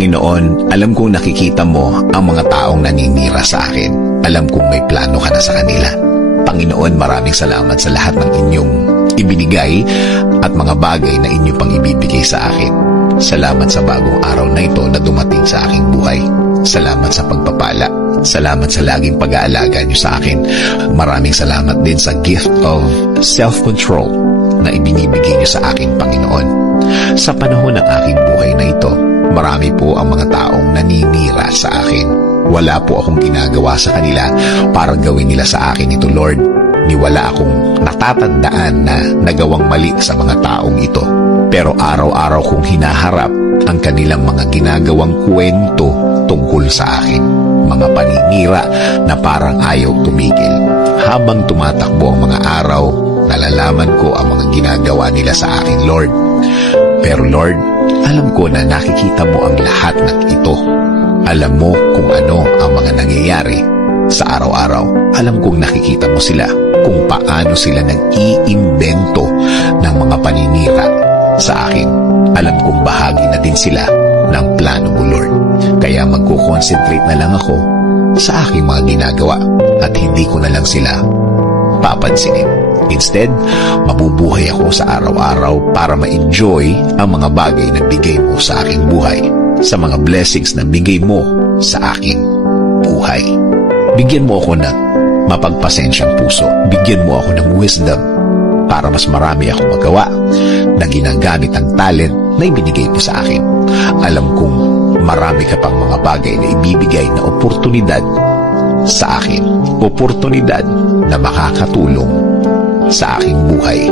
Panginoon, alam kong nakikita mo ang mga taong naninira sa akin. Alam kong may plano ka na sa kanila. Panginoon, maraming salamat sa lahat ng inyong ibinigay at mga bagay na inyo pang ibibigay sa akin. Salamat sa bagong araw na ito na dumating sa aking buhay. Salamat sa pagpapala. Salamat sa laging pag-aalaga niyo sa akin. Maraming salamat din sa gift of self-control na ibinibigay niyo sa akin, Panginoon. Sa panahon ng aking buhay na ito, marami po ang mga taong naninira sa akin. Wala po akong ginagawa sa kanila para gawin nila sa akin ito, Lord. Wala akong natatandaan na nagawang mali sa mga taong ito. Pero araw-araw kong hinaharap ang kanilang mga ginagawang kwento tungkol sa akin. Mga paninira na parang ayaw tumigil. Habang tumatakbo ang mga araw, nalalaman ko ang mga ginagawa nila sa akin, Lord. Pero Lord, alam ko na nakikita mo ang lahat ng ito. Alam mo kung ano ang mga nangyayari sa araw-araw. Alam kong nakikita mo sila kung paano sila nag-iimbento ng mga paninira sa akin. Alam kong bahagi na din sila ng plano mo, Lord. Kaya magko-concentrate na lang ako sa aking mga ginagawa at hindi ko na lang sila papansinin. Instead, mabubuhay ako sa araw-araw para ma-enjoy ang mga bagay na bigay mo sa aking buhay, sa mga blessings na bigay mo sa aking buhay. Bigyan mo ako ng mapagpasensyang puso. Bigyan mo ako ng wisdom para mas marami akong magawa na ginagamit ang talent na ibinigay mo sa akin. Alam kong marami ka pang mga bagay na ibibigay na oportunidad sa akin. Oportunidad na makakatulong sa aking buhay.